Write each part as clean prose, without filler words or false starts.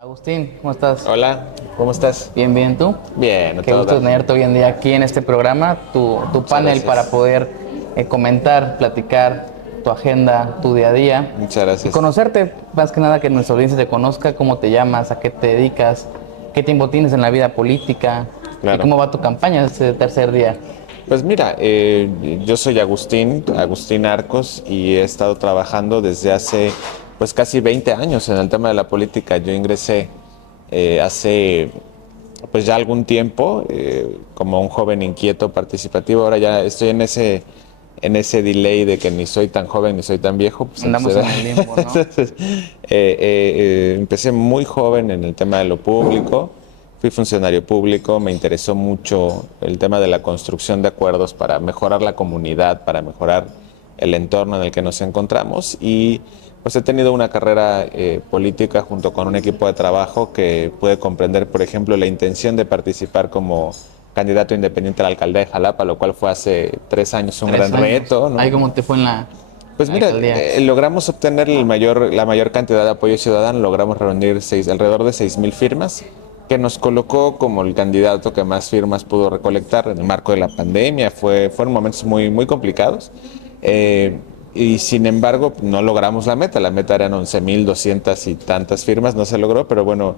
Agustín, ¿cómo estás? Hola, ¿cómo estás? Bien, bien, ¿tú? Bien, a Qué todo gusto dar. tenerte hoy en día aquí en este programa, tu Muchas panel para gracias. poder comentar, platicar tu agenda, tu día a día Muchas y gracias. conocerte, más que nada que nuestra audiencia te conozca, cómo te llamas, a qué te dedicas, qué tiempo tienes en la vida política y Claro. cómo va tu campaña este tercer día. Pues mira, yo soy Agustín Arcos, y he estado trabajando desde hace pues casi 20 años en el tema de la política. Yo ingresé hace pues ya algún tiempo como un joven inquieto, participativo. Ahora ya estoy en ese delay de que ni soy tan joven ni soy tan viejo. Pues Andamos en el limbo, ¿no? entonces, empecé muy joven en el tema de lo público. Fui funcionario público, me interesó mucho el tema de la construcción de acuerdos para mejorar la comunidad, para mejorar el entorno en el que nos encontramos, y pues he tenido una carrera política junto con un equipo de trabajo que puede comprender, por ejemplo, la intención de participar como candidato independiente a la alcaldía de Jalapa, lo cual fue hace 3 años un gran 3 años. reto, Ahí ¿no? cómo te fue en la Pues mira, alcaldía. logramos obtener la mayor cantidad de apoyo ciudadano. Logramos reunir alrededor de 6,000 firmas, que nos colocó como el candidato que más firmas pudo recolectar en el marco de la pandemia. Fueron momentos muy, muy complicados. Y sin embargo, no logramos la meta. La meta eran 11,200 y tantas firmas, no se logró, pero bueno,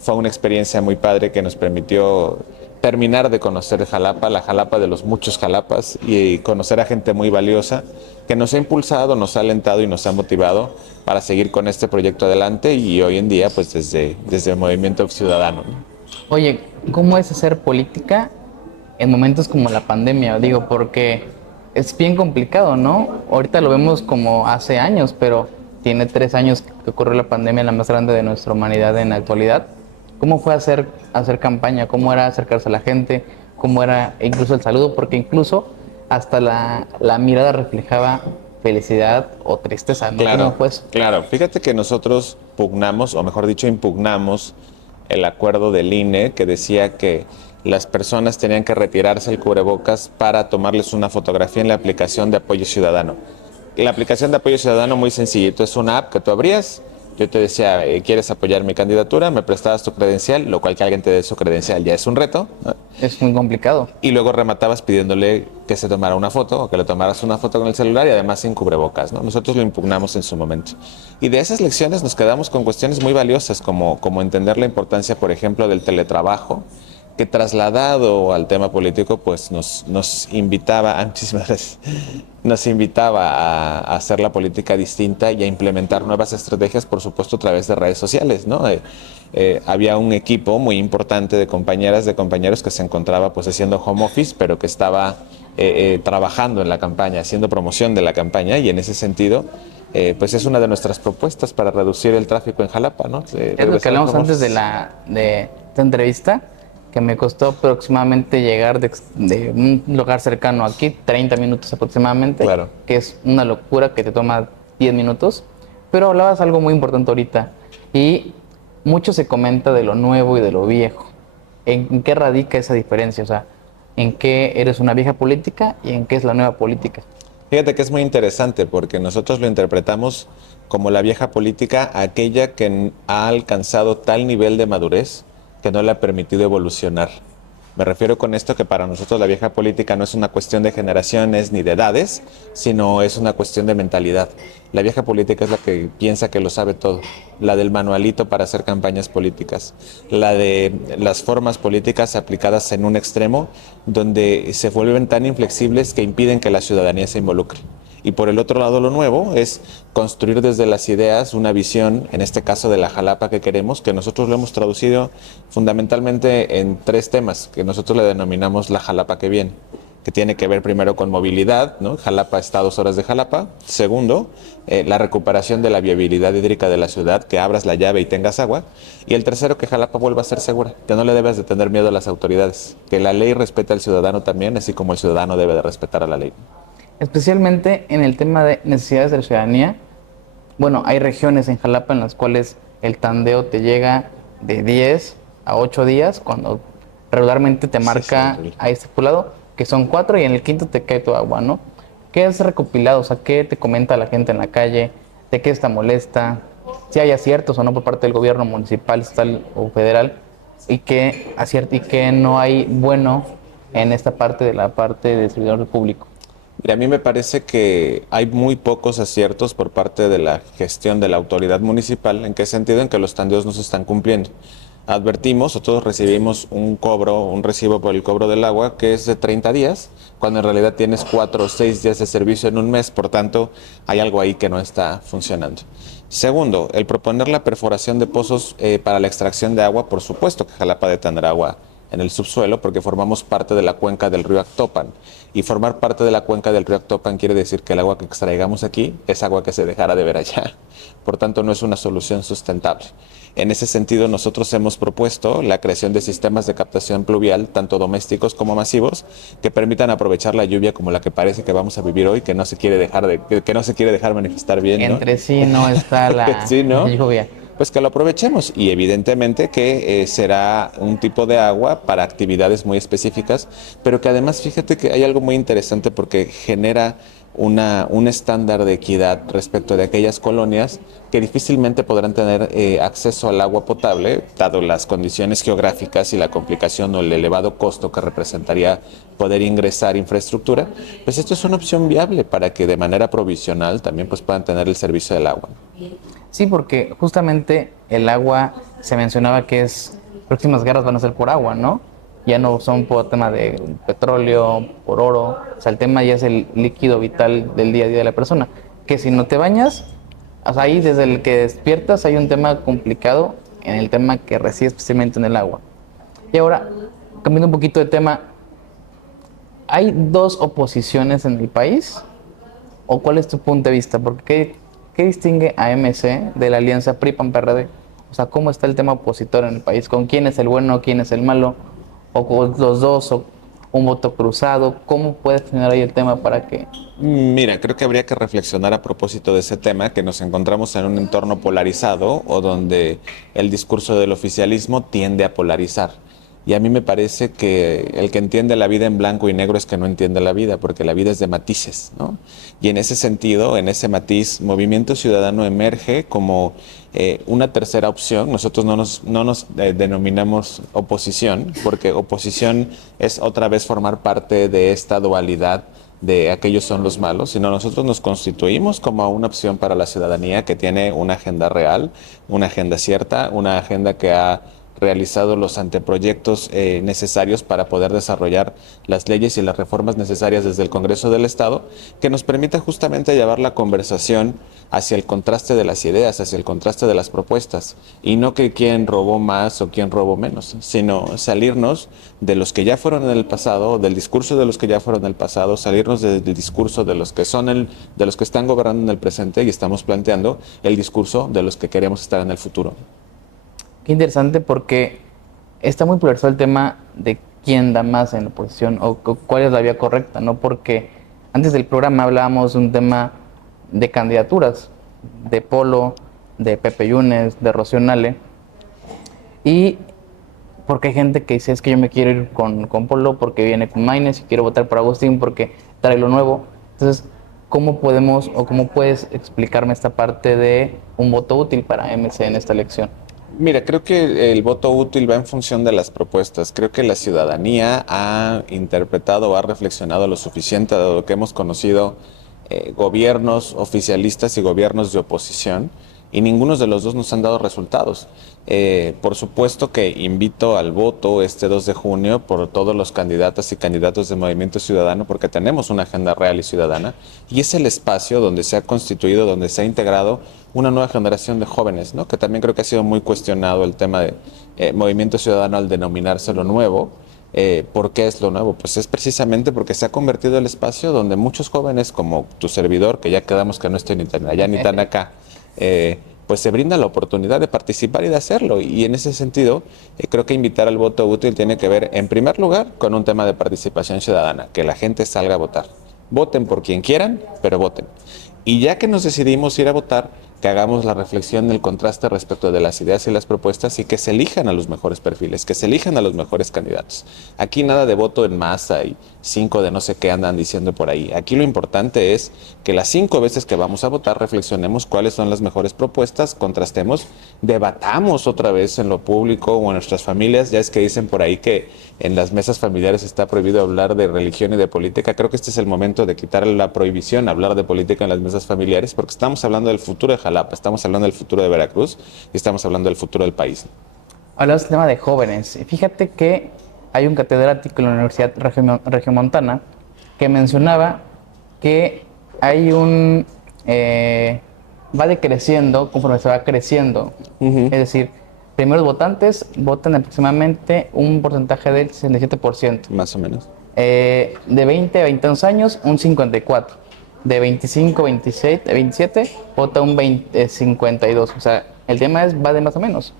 fue una experiencia muy padre que nos permitió terminar de conocer Jalapa, la Jalapa de los muchos Jalapas, y conocer a gente muy valiosa que nos ha impulsado, nos ha alentado y nos ha motivado para seguir con este proyecto adelante, y hoy en día pues desde el Movimiento Ciudadano, ¿no? Oye, ¿cómo es hacer política en momentos como la pandemia? Digo, porque es bien complicado, ¿no? Ahorita lo vemos como hace años, pero tiene 3 años que ocurrió la pandemia, la más grande de nuestra humanidad en la actualidad. ¿Cómo fue hacer campaña? ¿Cómo era acercarse a la gente? ¿Cómo era incluso el saludo? Porque incluso hasta la mirada reflejaba felicidad o tristeza, ¿no? ¿Cómo Claro, fue eso? claro. Fíjate que nosotros pugnamos, o mejor dicho, impugnamos el acuerdo del INE que decía que las personas tenían que retirarse el cubrebocas para tomarles una fotografía en la aplicación de apoyo ciudadano. La aplicación de apoyo ciudadano, muy sencillito, es una app que tú abrías. Yo te decía, ¿quieres apoyar mi candidatura? Me prestabas tu credencial, lo cual que alguien te dé su credencial ya es un reto, ¿no? Es muy complicado. Y luego rematabas pidiéndole que se tomara una foto, o que le tomaras una foto con el celular, y además sin cubrebocas, ¿no? Nosotros lo impugnamos en su momento. Y de esas lecciones nos quedamos con cuestiones muy valiosas, como entender la importancia, por ejemplo, del teletrabajo, que trasladado al tema político, pues nos invitaba, muchísimas gracias, nos invitaba a hacer la política distinta y a implementar nuevas estrategias, por supuesto, a través de redes sociales, ¿no? Había un equipo muy importante de compañeras, de compañeros que se encontraba pues haciendo home office, pero que estaba trabajando en la campaña, haciendo promoción de la campaña, y en ese sentido, pues es una de nuestras propuestas para reducir el tráfico en Jalapa, ¿no? Es lo que Regresar al hablamos home antes office. de esta entrevista, que me costó aproximadamente llegar de un lugar cercano aquí, 30 minutos aproximadamente, Claro. que es una locura que te toma 10 minutos. Pero hablabas algo muy importante ahorita, y mucho se comenta de lo nuevo y de lo viejo. ¿En qué radica esa diferencia? O sea, ¿en qué eres una vieja política y en qué es la nueva política? Fíjate que es muy interesante porque nosotros lo interpretamos como la vieja política, aquella que ha alcanzado tal nivel de madurez que no le ha permitido evolucionar. Me refiero con esto que para nosotros la vieja política no es una cuestión de generaciones ni de edades, sino es una cuestión de mentalidad. La vieja política es la que piensa que lo sabe todo, la del manualito para hacer campañas políticas, la de las formas políticas aplicadas en un extremo, donde se vuelven tan inflexibles que impiden que la ciudadanía se involucre. Y por el otro lado, lo nuevo es construir desde las ideas una visión, en este caso de la Jalapa que queremos, que nosotros lo hemos traducido fundamentalmente en 3 temas, que nosotros le denominamos la Jalapa que viene, que tiene que ver primero con movilidad, ¿no? Jalapa está a 2 horas de Jalapa. Segundo, la recuperación de la viabilidad hídrica de la ciudad, que abras la llave y tengas agua. Y el tercero, que Jalapa vuelva a ser segura, que no le debes de tener miedo a las autoridades, que la ley respete al ciudadano también, así como el ciudadano debe de respetar a la ley. Especialmente en el tema de necesidades de la ciudadanía. Bueno, hay regiones en Jalapa en las cuales el tandeo te llega de 10 a 8 días, cuando regularmente te Sí, sí, marca horrible. ahí estipulado que son 4 y en el quinto te cae tu agua, ¿no? ¿Qué has recopilado? O sea, ¿qué te comenta la gente en la calle? ¿De qué está molesta? si hay aciertos o no por parte del gobierno municipal, estatal o federal, y que no hay bueno en esta parte de la parte del servidor público. Y a mí me parece que hay muy pocos aciertos por parte de la gestión de la autoridad municipal. ¿En qué sentido? En que los tandeos no se están cumpliendo. Advertimos o todos recibimos un recibo por el cobro del agua que es de 30 días, cuando en realidad tienes 4 o 6 días de servicio en un mes, por tanto hay algo ahí que no está funcionando. Segundo, el proponer la perforación de pozos para la extracción de agua, por supuesto que Jalapa debe tener agua en el subsuelo porque formamos parte de la cuenca del río Actopan. Y formar parte de la cuenca del río Actopan quiere decir que el agua que extraigamos aquí es agua que se dejará de ver allá. Por tanto, no es una solución sustentable. En ese sentido, nosotros hemos propuesto la creación de sistemas de captación pluvial, tanto domésticos como masivos, que permitan aprovechar la lluvia como la que parece que vamos a vivir hoy, que no se quiere dejar manifestar bien, ¿no? Entre sí no está la Sí, ¿no? lluvia. Pues que lo aprovechemos y evidentemente que será un tipo de agua para actividades muy específicas, pero que además fíjate que hay algo muy interesante porque genera un estándar de equidad respecto de aquellas colonias que difícilmente podrán tener acceso al agua potable, dado las condiciones geográficas y la complicación o el elevado costo que representaría poder ingresar infraestructura. Pues esto es una opción viable para que de manera provisional también pues puedan tener el servicio del agua. Sí, porque justamente el agua se mencionaba que próximas guerras van a ser por agua, ¿no? Ya no son por tema de petróleo, por oro, o sea, el tema ya es el líquido vital del día a día de la persona, que si no te bañas, o sea, ahí desde el que despiertas hay un tema complicado en el tema que reside especialmente en el agua. Y ahora, cambiando un poquito de tema, ¿hay dos oposiciones en el país? ¿O cuál es tu punto de vista? Porque ¿qué distingue a MC de la alianza PRI-PAN-PRD? O sea, ¿cómo está el tema opositor en el país? ¿Con quién es el bueno, quién es el malo? ¿O con los dos? ¿O un voto cruzado? ¿Cómo puede funcionar ahí el tema para que...? Mira, creo que habría que reflexionar a propósito de ese tema, que nos encontramos en un entorno polarizado o donde el discurso del oficialismo tiende a polarizar. Y a mí me parece que el que entiende la vida en blanco y negro es que no entiende la vida, porque la vida es de matices, ¿no? Y en ese sentido, en ese matiz, Movimiento Ciudadano emerge como una tercera opción. Nosotros no nos denominamos oposición, porque oposición es otra vez formar parte de esta dualidad de aquellos son los malos, sino nosotros nos constituimos como una opción para la ciudadanía que tiene una agenda real, una agenda cierta, una agenda que ha realizado los anteproyectos necesarios para poder desarrollar las leyes y las reformas necesarias desde el Congreso del Estado, que nos permita justamente llevar la conversación hacia el contraste de las ideas, hacia el contraste de las propuestas, y no que quién robó más o quién robó menos, sino salirnos de los que ya fueron en el pasado, del discurso de los que ya fueron en el pasado, salirnos del discurso de los que de los que están gobernando en el presente y estamos planteando el discurso de los que queremos estar en el futuro. Qué interesante, porque está muy polarizado el tema de quién da más en la oposición o cuál es la vía correcta, ¿no? Porque antes del programa hablábamos de un tema de candidaturas, de Polo, de Pepe Yunes, de Rocío Nale, y porque hay gente que dice, es que yo me quiero ir con Polo porque viene con Maines y quiero votar por Agustín porque trae lo nuevo. Entonces, ¿cómo podemos o cómo puedes explicarme esta parte de un voto útil para MC en esta elección? Mira, creo que el voto útil va en función de las propuestas. Creo que la ciudadanía ha interpretado o ha reflexionado lo suficiente, dado lo que hemos conocido gobiernos oficialistas y gobiernos de oposición, y ninguno de los dos nos han dado resultados. Por supuesto que invito al voto este 2 de junio por todos los candidatas y candidatos de Movimiento Ciudadano, porque tenemos una agenda real y ciudadana, y es el espacio donde se ha constituido, donde se ha integrado una nueva generación de jóvenes, ¿no? Que también creo que ha sido muy cuestionado el tema de Movimiento Ciudadano al denominarse lo nuevo. ¿Por qué es lo nuevo? Pues es precisamente porque se ha convertido el espacio donde muchos jóvenes, como tu servidor, que ya quedamos que no estoy ni tan allá ni tan acá, pues se brinda la oportunidad de participar y de hacerlo. Y en ese sentido, creo que invitar al voto útil tiene que ver, en primer lugar, con un tema de participación ciudadana, que la gente salga a votar. Voten por quien quieran, pero voten. Y ya que nos decidimos ir a votar, que hagamos la reflexión del contraste respecto de las ideas y las propuestas y que se elijan a los mejores perfiles, que se elijan a los mejores candidatos. Aquí nada de voto en masa y 5 de no sé qué andan diciendo por ahí. Aquí lo importante es que las 5 veces que vamos a votar reflexionemos cuáles son las mejores propuestas, contrastemos, debatamos otra vez en lo público o en nuestras familias. Ya es que dicen por ahí que en las mesas familiares está prohibido hablar de religión y de política. Creo que este es el momento de quitar la prohibición a hablar de política en las mesas familiares, porque estamos hablando del futuro de Jalapa, estamos hablando del futuro de Veracruz y estamos hablando del futuro del país. Hablabas del tema de jóvenes. Y fíjate que hay un catedrático en la Universidad Regiomontana que mencionaba que hay va decreciendo conforme se va creciendo. Es decir, primeros votantes votan aproximadamente un porcentaje del 67%. Más o menos. De 20 a 22 años, un 54%. De 25 a 27, vota un 52%. O sea, el tema va de más o menos.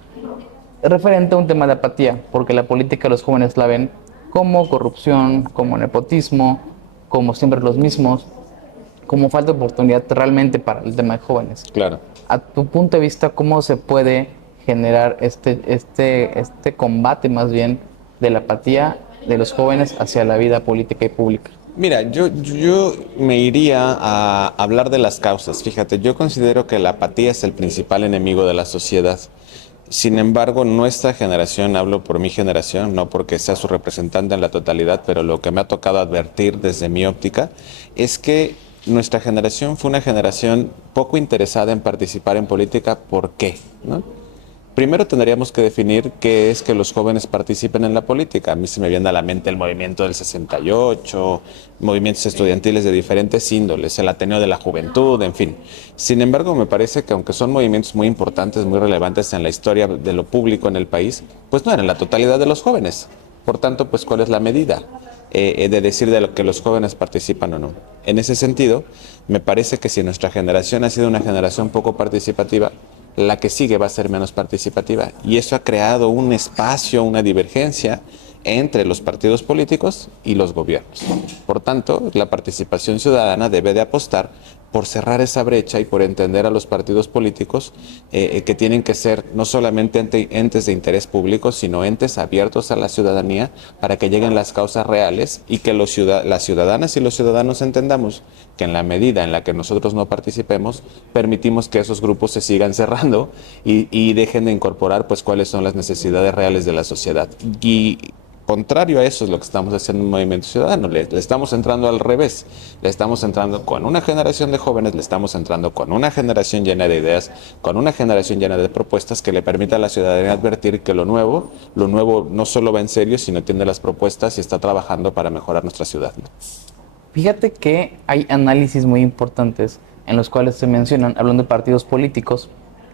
Referente a un tema de apatía, porque la política los jóvenes la ven como corrupción, como nepotismo, como siempre los mismos, como falta de oportunidad realmente para el tema de jóvenes. Claro. A tu punto de vista, ¿cómo se puede generar este combate más bien de la apatía de los jóvenes hacia la vida política y pública? Mira, yo me iría a hablar de las causas. Fíjate, yo considero que la apatía es el principal enemigo de la sociedad. Sin embargo, nuestra generación, hablo por mi generación, no porque sea su representante en la totalidad, pero lo que me ha tocado advertir desde mi óptica es que nuestra generación fue una generación poco interesada en participar en política. ¿Por qué? ¿No? Primero tendríamos que definir qué es que los jóvenes participen en la política. A mí se me viene a la mente el movimiento del 68, movimientos estudiantiles de diferentes índoles, el Ateneo de la Juventud, en fin. Sin embargo, me parece que aunque son movimientos muy importantes, muy relevantes en la historia de lo público en el país, pues no eran la totalidad de los jóvenes. Por tanto, pues ¿cuál es la medida de decir de lo que los jóvenes participan o no? En ese sentido, me parece que si nuestra generación ha sido una generación poco participativa, la que sigue va a ser menos participativa. Y eso ha creado un espacio, una divergencia entre los partidos políticos y los gobiernos. Por tanto, la participación ciudadana debe de apostar por cerrar esa brecha y por entender a los partidos políticos que tienen que ser no solamente entes de interés público, sino entes abiertos a la ciudadanía para que lleguen las causas reales y que las ciudadanas y los ciudadanos entendamos que en la medida en la que nosotros no participemos, permitimos que esos grupos se sigan cerrando y dejen de incorporar pues cuáles son las necesidades reales de la sociedad. Y contrario a eso es lo que estamos haciendo en un movimiento ciudadano. Le estamos entrando al revés. Le estamos entrando con una generación de jóvenes, le estamos entrando con una generación llena de ideas, con una generación llena de propuestas que le permita a la ciudadanía advertir que lo nuevo no solo va en serio, sino tiene las propuestas y está trabajando para mejorar nuestra ciudad, ¿no? Fíjate que hay análisis muy importantes en los cuales se mencionan, hablando de partidos políticos,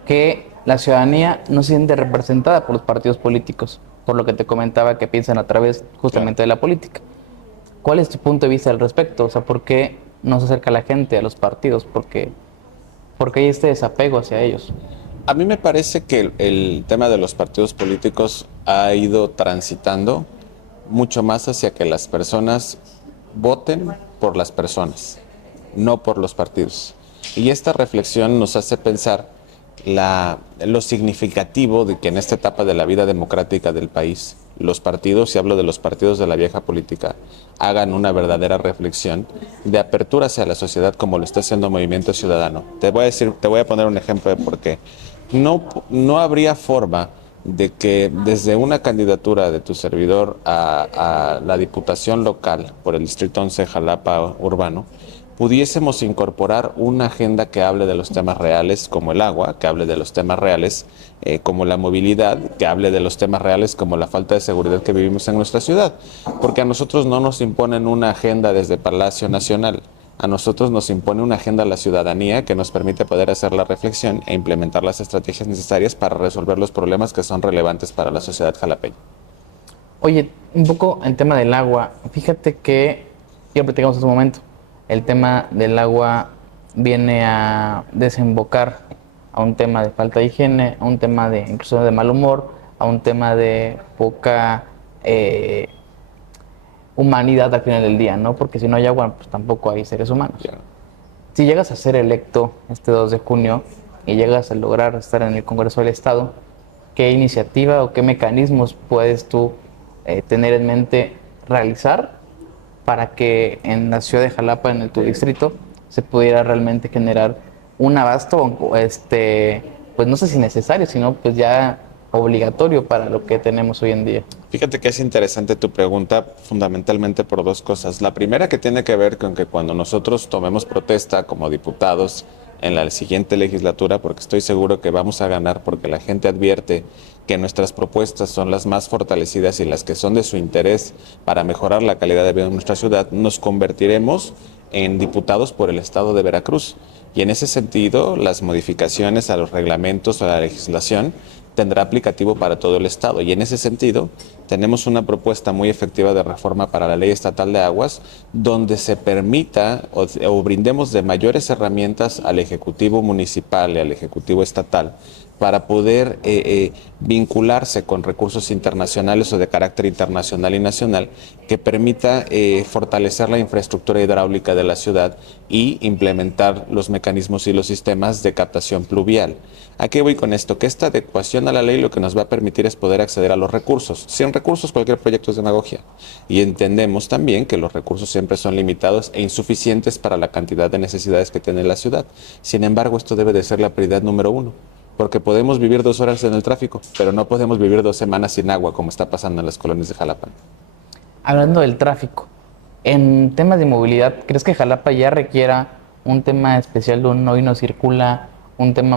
que la ciudadanía no se siente representada por los partidos políticos, por lo que te comentaba que piensan a través justamente de la política. ¿Cuál es tu punto de vista al respecto? O sea, ¿por qué no se acerca la gente a los partidos? ¿Por qué hay este desapego hacia ellos? A mí me parece que el tema de los partidos políticos ha ido transitando mucho más hacia que las personas voten por las personas, no por los partidos. Y esta reflexión nos hace pensar lo significativo de que en esta etapa de la vida democrática del país, los partidos, y hablo de los partidos de la vieja política, hagan una verdadera reflexión de apertura hacia la sociedad como lo está haciendo Movimiento Ciudadano. Te voy a poner un ejemplo de por qué. No habría forma de que desde una candidatura de tu servidor a la diputación local por el Distrito 11 Jalapa Urbano, pudiésemos incorporar una agenda que hable de los temas reales como el agua, que hable de los temas reales como la movilidad, que hable de los temas reales como la falta de seguridad que vivimos en nuestra ciudad. Porque a nosotros no nos imponen una agenda desde Palacio Nacional, a nosotros nos impone una agenda a la ciudadanía que nos permite poder hacer la reflexión e implementar las estrategias necesarias para resolver los problemas que son relevantes para la sociedad jalapeña. Oye, un poco el tema del agua. Fíjate que ya platicamos hace un momento. El tema del agua viene a desembocar a un tema de falta de higiene, a un tema de incluso de mal humor, a un tema de poca humanidad al final del día, ¿no? Porque si no hay agua, pues tampoco hay seres humanos. Claro. Si llegas a ser electo este 2 de junio y llegas a lograr estar en el Congreso del Estado, ¿qué iniciativa o qué mecanismos puedes tú tener en mente realizar para que en la ciudad de Jalapa, en tu distrito, se pudiera realmente generar un abasto, pues no sé si necesario, sino pues ya obligatorio para lo que tenemos hoy en día. Fíjate que es interesante tu pregunta fundamentalmente por dos cosas. La primera que tiene que ver con que cuando nosotros tomemos protesta como diputados en la siguiente legislatura, porque estoy seguro que vamos a ganar porque la gente advierte que nuestras propuestas son las más fortalecidas y las que son de su interés para mejorar la calidad de vida de nuestra ciudad, nos convertiremos en diputados por el estado de Veracruz. Y en ese sentido, las modificaciones a los reglamentos, a la legislación, tendrá aplicativo para todo el Estado. Y en ese sentido, tenemos una propuesta muy efectiva de reforma para la Ley Estatal de Aguas, donde se permita o brindemos de mayores herramientas al Ejecutivo Municipal y al Ejecutivo Estatal para poder vincularse con recursos internacionales o de carácter internacional y nacional que permita fortalecer la infraestructura hidráulica de la ciudad y implementar los mecanismos y los sistemas de captación pluvial. ¿A qué voy con esto? Que esta adecuación a la ley lo que nos va a permitir es poder acceder a los recursos. Sin recursos cualquier proyecto es demagogia. Y entendemos también que los recursos siempre son limitados e insuficientes para la cantidad de necesidades que tiene la ciudad. Sin embargo, esto debe de ser la prioridad número uno. Porque podemos vivir 2 horas en el tráfico, pero no podemos vivir 2 semanas sin agua, como está pasando en las colonias de Jalapa. Hablando del tráfico, en temas de movilidad, ¿crees que Jalapa ya requiera un tema especial de un hoy no circula, un tema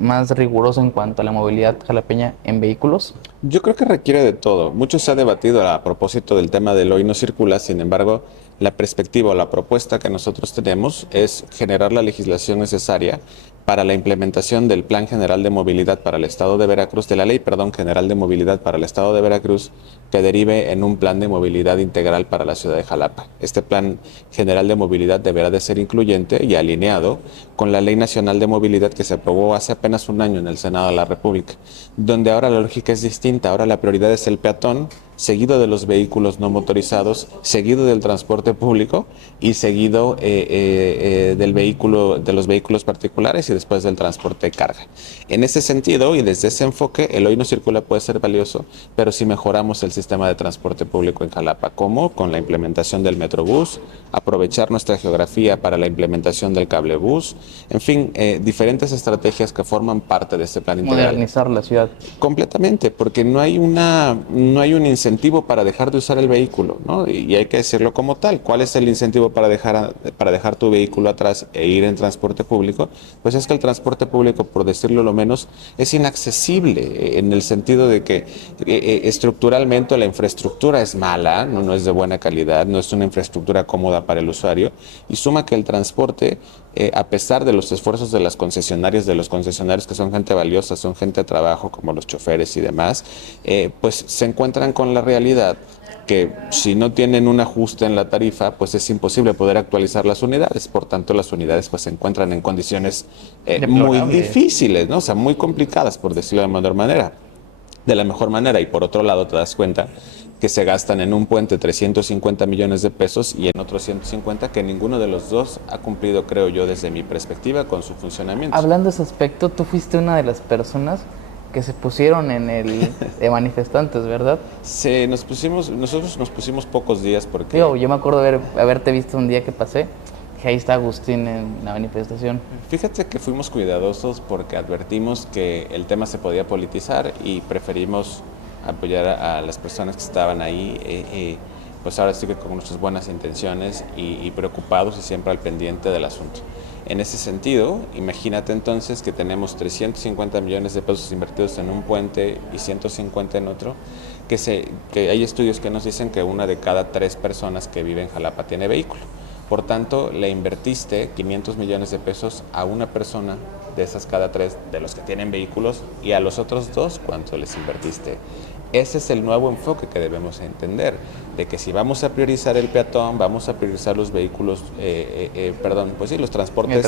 más riguroso en cuanto a la movilidad jalapeña en vehículos? Yo creo que requiere de todo. Mucho se ha debatido a propósito del tema del hoy no circula, sin embargo, la perspectiva o la propuesta que nosotros tenemos es generar la legislación necesaria para la implementación del Plan General de Movilidad para el Estado de Veracruz, de la Ley, General de Movilidad para el Estado de Veracruz, que derive en un plan de movilidad integral para la ciudad de Jalapa. Este Plan General de Movilidad deberá de ser incluyente y alineado con la Ley Nacional de Movilidad que se aprobó hace apenas un año en el Senado de la República, donde ahora la lógica es distinta. Ahora la prioridad es el peatón, seguido de los vehículos no motorizados, seguido del transporte público y seguido de los vehículos particulares y después del transporte de carga. En ese sentido y desde ese enfoque, el hoy no circula puede ser valioso, pero si mejoramos el sistema de transporte público en Jalapa, como con la implementación del Metrobús, aprovechar nuestra geografía para la implementación del cablebús, en fin, diferentes estrategias que forman parte de este plan integral. Modernizar la ciudad. Completamente, porque no hay un incentivo para dejar de usar el vehículo, ¿no? Y hay que decirlo como tal. ¿Cuál es el incentivo para dejar tu vehículo atrás e ir en transporte público? Pues es que el transporte público, por decirlo lo menos, es inaccesible en el sentido de que estructuralmente la infraestructura es mala, no es de buena calidad, no es una infraestructura cómoda para el usuario, y suma que el transporte, a pesar de los esfuerzos de las concesionarias, de los concesionarios que son gente valiosa, son gente de trabajo como los choferes y demás, pues se encuentran con la realidad que si no tienen un ajuste en la tarifa, pues es imposible poder actualizar las unidades. Por tanto, las unidades pues se encuentran en condiciones muy difíciles, ¿no? O sea, muy complicadas, por decirlo de la mejor manera. Y por otro lado, te das cuenta que se gastan en un puente 350 millones de pesos y en otros 150 que ninguno de los dos ha cumplido, creo yo, desde mi perspectiva, con su funcionamiento. Hablando de ese aspecto, tú fuiste una de las personas que se pusieron en el de manifestantes, ¿verdad? Sí, nosotros nos pusimos pocos días porque... Yo me acuerdo haberte visto un día que pasé, que ahí está Agustín en la manifestación. Fíjate que fuimos cuidadosos porque advertimos que el tema se podía politizar y preferimos apoyar a las personas que estaban ahí, pues ahora sí que con nuestras buenas intenciones y preocupados y siempre al pendiente del asunto. En ese sentido, imagínate entonces que tenemos 350 millones de pesos invertidos en un puente y 150 en otro, que hay estudios que nos dicen que 1 de cada 3 personas que vive en Jalapa tiene vehículo. Por tanto, le invertiste 500 millones de pesos a una persona de esas cada 3 de los que tienen vehículos y a los otros 2, ¿cuánto les invertiste? Ese es el nuevo enfoque que debemos entender, de que si vamos a priorizar el peatón, vamos a priorizar los vehículos, los transportes,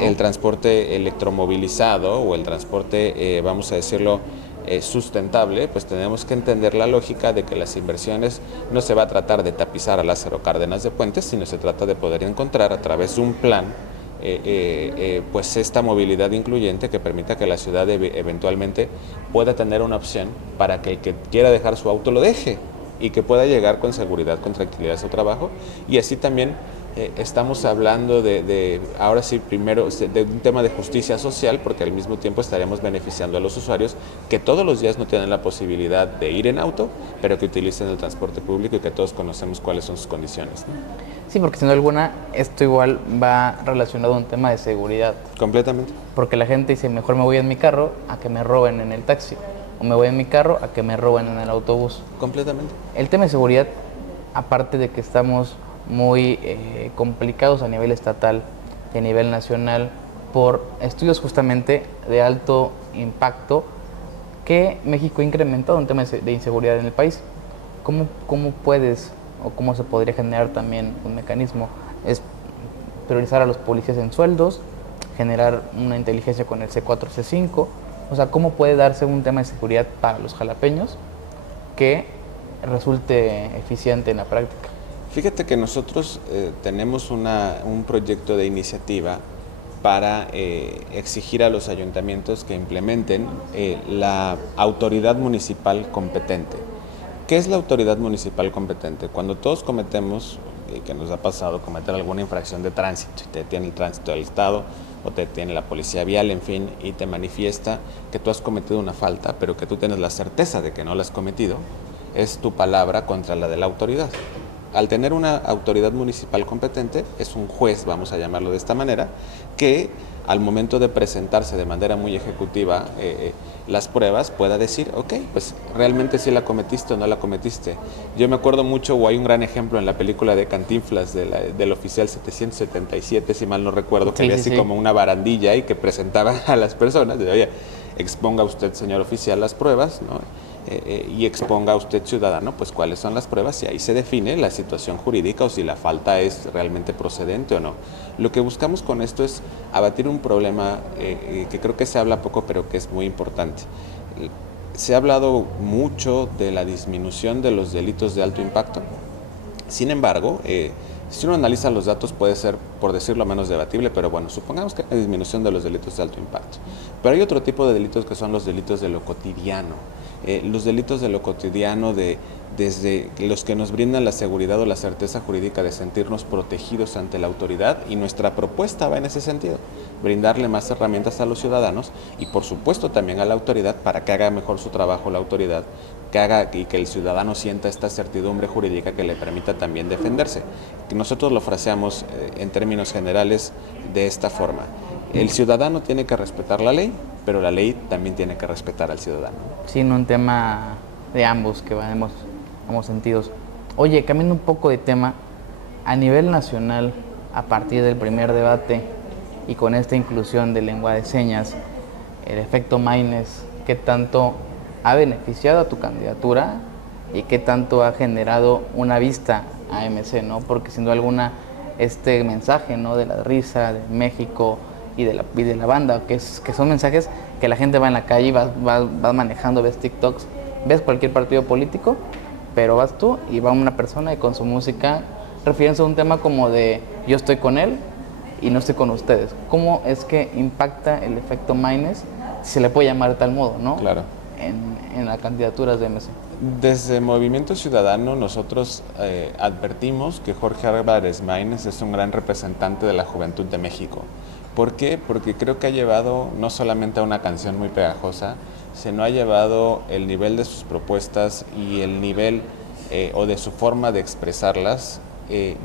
el transporte electromovilizado o el transporte, vamos a decirlo, sustentable, pues tenemos que entender la lógica de que las inversiones no se va a tratar de tapizar a Lázaro Cárdenas de Puentes, sino se trata de poder encontrar a través de un plan pues esta movilidad incluyente que permita que la ciudad eventualmente pueda tener una opción para que el que quiera dejar su auto lo deje. y que pueda llegar con seguridad, con tranquilidad a su trabajo. Y así también estamos hablando ahora sí, primero de un tema de justicia social, porque al mismo tiempo estaremos beneficiando a los usuarios que todos los días no tienen la posibilidad de ir en auto, pero que utilicen el transporte público y que todos conocemos cuáles son sus condiciones, ¿no? Sí, porque sin duda alguna esto igual va relacionado a un tema de seguridad. Completamente. Porque la gente dice, mejor me voy en mi carro a que me roben en el taxi. O me voy en mi carro a que me roben en el autobús. Completamente. El tema de seguridad, aparte de que estamos muy complicados a nivel estatal y a nivel nacional por estudios justamente de alto impacto que México ha incrementado en temas de inseguridad en el país. ¿Cómo puedes o cómo se podría generar también un mecanismo? Es priorizar a los policías en sueldos, generar una inteligencia con el C4, C5, o sea, ¿cómo puede darse un tema de seguridad para los jalapeños que resulte eficiente en la práctica? Fíjate que nosotros tenemos un proyecto de iniciativa para exigir a los ayuntamientos que implementen la autoridad municipal competente. ¿Qué es la autoridad municipal competente? Cuando todos cometemos, que nos ha pasado, cometer alguna infracción de tránsito, te detiene el tránsito del Estado o te detiene la policía vial, en fin, y te manifiesta que tú has cometido una falta, pero que tú tienes la certeza de que no la has cometido, es tu palabra contra la de la autoridad. Al tener una autoridad municipal competente, es un juez, vamos a llamarlo de esta manera, que al momento de presentarse de manera muy ejecutiva las pruebas, pueda decir, ok, pues realmente sí la cometiste o no la cometiste. Yo me acuerdo mucho, o hay un gran ejemplo en la película de Cantinflas, del oficial 777, si mal no recuerdo, que había así como una barandilla y que presentaba a las personas, de, oye, exponga usted, señor oficial, las pruebas, ¿no? Y exponga a usted, ciudadano, pues cuáles son las pruebas y ahí se define la situación jurídica o si la falta es realmente procedente o no. Lo que buscamos con esto es abatir un problema que creo que se habla poco pero que es muy importante. Se ha hablado mucho de la disminución de los delitos de alto impacto. Sin embargo, si uno analiza los datos puede ser, por decirlo menos debatible, pero bueno, supongamos que hay una disminución de los delitos de alto impacto. Pero hay otro tipo de delitos que son los delitos de lo cotidiano. Los delitos de lo cotidiano, desde los que nos brindan la seguridad o la certeza jurídica de sentirnos protegidos ante la autoridad, y nuestra propuesta va en ese sentido, brindarle más herramientas a los ciudadanos y por supuesto también a la autoridad para que haga mejor su trabajo la autoridad, que haga y que el ciudadano sienta esta certidumbre jurídica que le permita también defenderse. Nosotros lo fraseamos en términos generales de esta forma: el ciudadano tiene que respetar la ley, pero la ley también tiene que respetar al ciudadano. Sí, un tema de ambos que vamos ambos sentidos. Oye, cambiando un poco de tema, a nivel nacional, a partir del primer debate y con esta inclusión de lengua de señas, el efecto Maines, ¿qué tanto ha beneficiado a tu candidatura y qué tanto ha generado una vista a MC, ¿no? Porque sin duda alguna este mensaje, ¿no?, de la risa, de México y de la banda, que son mensajes que la gente va en la calle, vas manejando, ves TikToks, ves cualquier partido político, pero vas tú y va una persona y con su música refiriéndose a un tema como de yo estoy con él y no estoy con ustedes. ¿Cómo es que impacta el efecto Maines, si se le puede llamar de tal modo, ¿no? Claro. En las candidaturas de MC. Desde Movimiento Ciudadano nosotros advertimos que Jorge Álvarez Maínez es un gran representante de la juventud de México. ¿Por qué? Porque creo que ha llevado no solamente a una canción muy pegajosa, sino ha llevado el nivel de sus propuestas y el nivel o de su forma de expresarlas,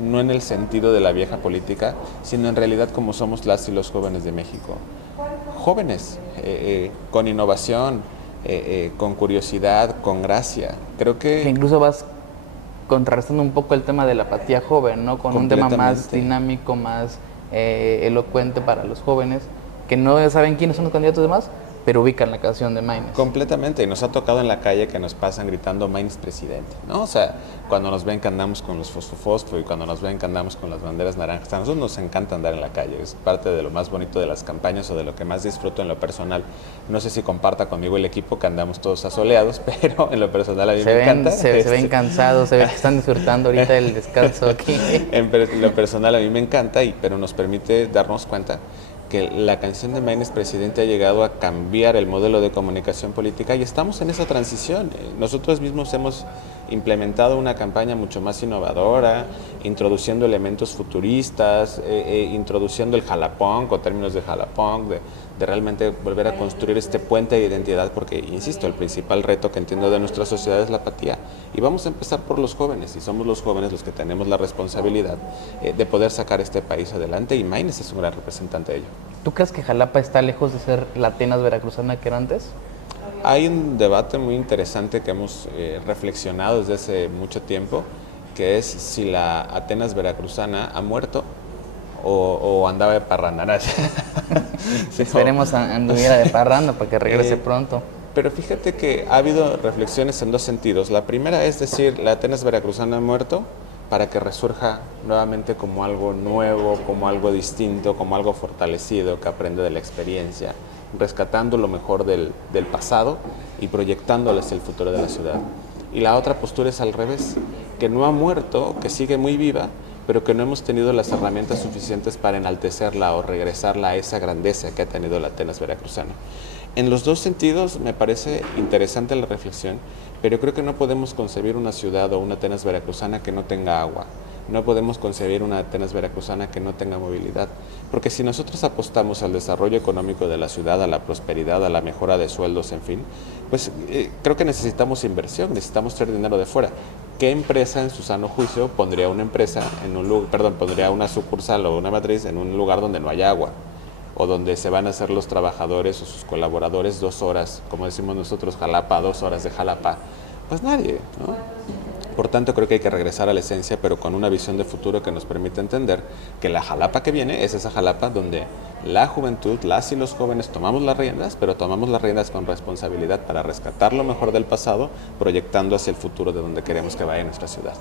no en el sentido de la vieja política, sino en realidad como somos las y los jóvenes de México. Jóvenes, con innovación, con curiosidad, con gracia. Creo que incluso vas contrarrestando un poco el tema de la apatía joven, ¿no? Con un tema más dinámico, más elocuente para los jóvenes, que no saben quiénes son los candidatos demás, pero ubican la canción de Maines. Completamente, y nos ha tocado en la calle que nos pasan gritando Maines presidente, ¿no? O sea, cuando nos ven que andamos con los fosfo y cuando nos ven que andamos con las banderas naranjas, a nosotros nos encanta andar en la calle, es parte de lo más bonito de las campañas o de lo que más disfruto en lo personal. No sé si comparta conmigo el equipo que andamos todos asoleados, pero en lo personal a mí me encanta. Se ven cansados, se ven que están disfrutando ahorita el descanso aquí. En lo personal a mí me encanta, pero nos permite darnos cuenta que la canción de Maines presidente ha llegado a cambiar el modelo de comunicación política y estamos en esa transición. Nosotros mismos hemos implementado una campaña mucho más innovadora, introduciendo elementos futuristas, introduciendo el jalapón, con términos de jalapón, de realmente volver a construir este puente de identidad, porque, insisto, el principal reto que entiendo de nuestra sociedad es la apatía. Y vamos a empezar por los jóvenes, y somos los jóvenes los que tenemos la responsabilidad de poder sacar este país adelante, y Maynes es un gran representante de ello. ¿Tú crees que Jalapa está lejos de ser la Atenas veracruzana que era antes? Hay un debate muy interesante que hemos reflexionado desde hace mucho tiempo, que es si la Atenas veracruzana ha muerto o andaba de parranda. ¿No? Sí, Esperemos anduviera de parranda para que regrese pronto. Pero fíjate que ha habido reflexiones en dos sentidos. La primera es decir, la Atenas veracruzana ha muerto para que resurja nuevamente como algo nuevo, como algo distinto, como algo fortalecido, que aprende de la experiencia, rescatando lo mejor del pasado y proyectándolo hacia el futuro de la ciudad. Y la otra postura es al revés, que no ha muerto, que sigue muy viva, pero que no hemos tenido las herramientas suficientes para enaltecerla o regresarla a esa grandeza que ha tenido la Atenas veracruzana. En los dos sentidos me parece interesante la reflexión, pero creo que no podemos concebir una ciudad o una Atenas veracruzana que no tenga agua. No podemos concebir una Atenas veracruzana que no tenga movilidad, porque si nosotros apostamos al desarrollo económico de la ciudad, a la prosperidad, a la mejora de sueldos, en fin, pues creo que necesitamos inversión, necesitamos traer dinero de fuera. ¿Qué empresa en su sano juicio pondría una empresa en un lugar, pondría una sucursal o una matriz en un lugar donde no haya agua? O donde se van a hacer los trabajadores o sus colaboradores 2 horas, como decimos nosotros, Jalapa, 2 horas de Jalapa. Pues nadie, ¿no? Por tanto, creo que hay que regresar a la esencia, pero con una visión de futuro que nos permita entender que la Jalapa que viene es esa Jalapa donde la juventud, las y los jóvenes tomamos las riendas, pero tomamos las riendas con responsabilidad para rescatar lo mejor del pasado, proyectando hacia el futuro de donde queremos que vaya nuestra ciudad.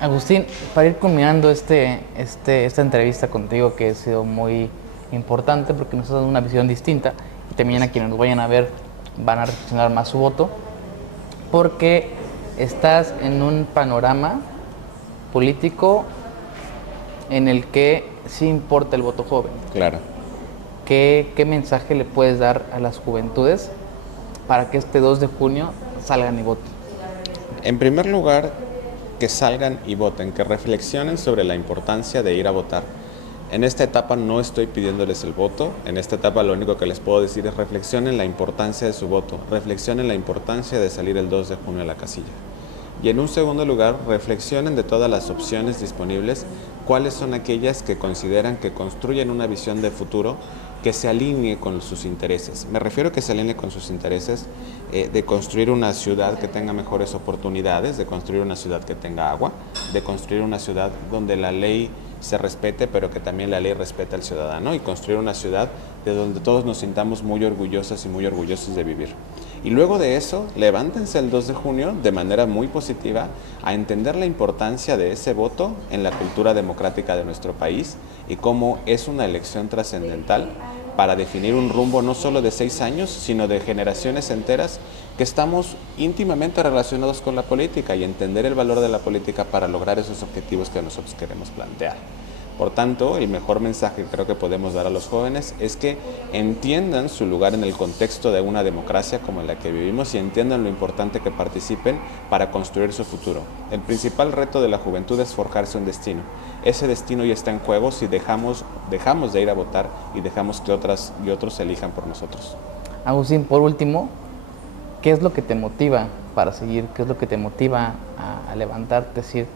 Agustín, para ir culminando esta entrevista contigo, que ha sido muy importante porque nos ha dado una visión distinta, y también a quienes nos vayan a ver van a reflexionar más su voto, porque estás en un panorama político en el que sí importa el voto joven. Claro. ¿Qué mensaje le puedes dar a las juventudes para que este 2 de junio salgan y voten? En primer lugar, que salgan y voten, que reflexionen sobre la importancia de ir a votar. En esta etapa no estoy pidiéndoles el voto, en esta etapa lo único que les puedo decir es reflexionen la importancia de su voto, reflexionen la importancia de salir el 2 de junio a la casilla. Y en un segundo lugar, reflexionen de todas las opciones disponibles, cuáles son aquellas que consideran que construyen una visión de futuro que se alinee con sus intereses. Me refiero a que se alinee con sus intereses de construir una ciudad que tenga mejores oportunidades, de construir una ciudad que tenga agua, de construir una ciudad donde la ley se respete, pero que también la ley respete al ciudadano, y construir una ciudad de donde todos nos sintamos muy orgullosas y muy orgullosos de vivir. Y luego de eso, levántense el 2 de junio de manera muy positiva a entender la importancia de ese voto en la cultura democrática de nuestro país y cómo es una elección trascendental para definir un rumbo no solo de 6 años, sino de generaciones enteras que estamos íntimamente relacionados con la política, y entender el valor de la política para lograr esos objetivos que nosotros queremos plantear. Por tanto, el mejor mensaje que creo que podemos dar a los jóvenes es que entiendan su lugar en el contexto de una democracia como en la que vivimos, y entiendan lo importante que participen para construir su futuro. El principal reto de la juventud es forjarse un destino. Ese destino ya está en juego si dejamos de ir a votar y dejamos que otras y otros elijan por nosotros. Agustín, por último, ¿qué es lo que te motiva para seguir? ¿Qué es lo que te motiva a levantarte? Decir,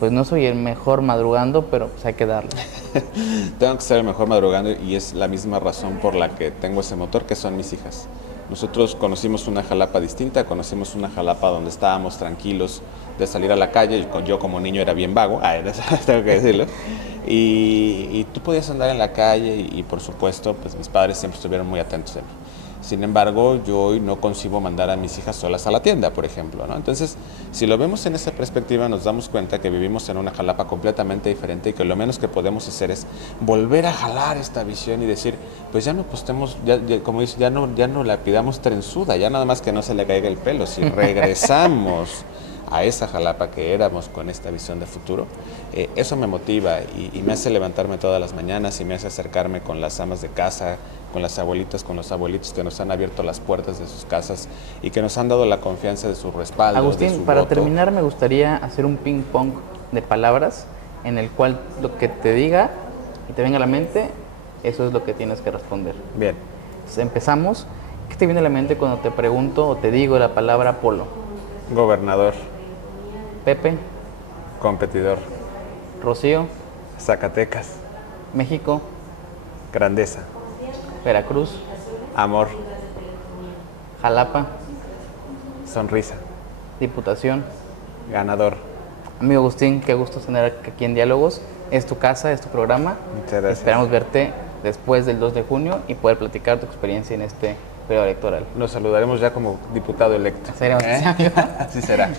pues no soy el mejor madrugando, pero pues hay que darle. Tengo que ser el mejor madrugando, y es la misma razón por la que tengo ese motor, que son mis hijas. Nosotros conocimos una Jalapa distinta, conocimos una Jalapa donde estábamos tranquilos de salir a la calle. Yo como niño era bien vago, tengo que decirlo, y tú podías andar en la calle y por supuesto pues mis padres siempre estuvieron muy atentos de mí. Sin embargo, yo hoy no concibo mandar a mis hijas solas a la tienda, por ejemplo, ¿no? Entonces, si lo vemos en esa perspectiva, nos damos cuenta que vivimos en una Jalapa completamente diferente, y que lo menos que podemos hacer es volver a jalar esta visión y decir, pues ya no postemos, como dice, ya no la pidamos trenzuda, ya nada más que no se le caiga el pelo. Si regresamos a esa Jalapa que éramos con esta visión de futuro, eso me motiva y me hace levantarme todas las mañanas y me hace acercarme con las amas de casa, con las abuelitas, con los abuelitos que nos han abierto las puertas de sus casas y que nos han dado la confianza de su respaldo, Agustín, de su para voto. terminar me gustaría hacer un ping pong de palabras en el cual lo que te diga y te venga a la mente, eso es lo que tienes que responder. Bien, Entonces, empezamos. ¿Qué te viene a la mente cuando te pregunto o te digo la palabra polo? gobernador, Pepe, competidor, Rocío, Zacatecas, México, grandeza, Veracruz, amor, Jalapa, sonrisa, Diputación. ganador. Amigo Agustín, qué gusto tener aquí en Diálogos. Es tu casa, es tu programa. Muchas gracias. Esperamos verte después del 2 de junio y poder platicar tu experiencia en este periodo electoral. Nos saludaremos ya como diputado electo. Seremos, amigo. Así será.